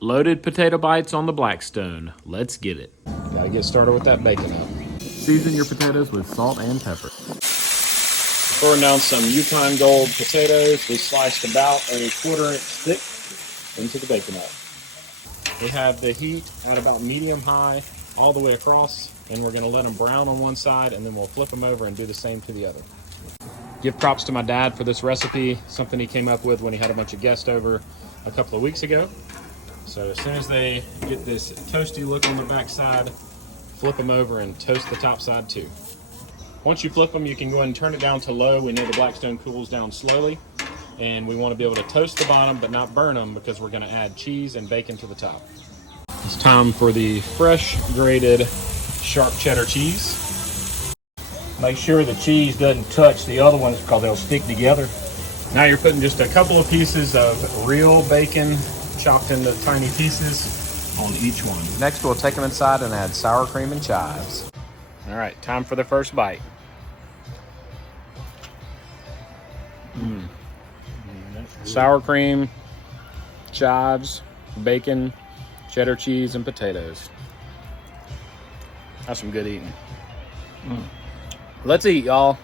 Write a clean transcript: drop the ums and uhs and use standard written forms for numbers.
Loaded potato bites on the Blackstone. Let's get it. Gotta get started with that bacon up. Season your potatoes with salt and pepper. Throwing down some Yukon Gold potatoes. We sliced about a 1/4 inch thick into the bacon up. We have the heat at about medium high all the way across, and we're gonna let them brown on one side, and then we'll flip them over and do the same to the other. Give props to my dad for this recipe, something he came up with when he had a bunch of guests over a couple of weeks ago. So as soon as they get this toasty look on the back side, flip them over and toast the top side too. Once you flip them, you can go ahead and turn it down to low. We know the Blackstone cools down slowly, and we want to be able to toast the bottom but not burn them because we're going to add cheese and bacon to the top. It's time for the fresh grated sharp cheddar cheese. Make sure the cheese doesn't touch the other ones because they'll stick together. Now you're putting just a couple of pieces of real bacon chopped into tiny pieces on each one. Next, we'll take them inside and add sour cream and chives. All right, time for the first bite. Sour cream, chives, bacon, cheddar cheese, and potatoes. That's some good eating. Let's eat, y'all.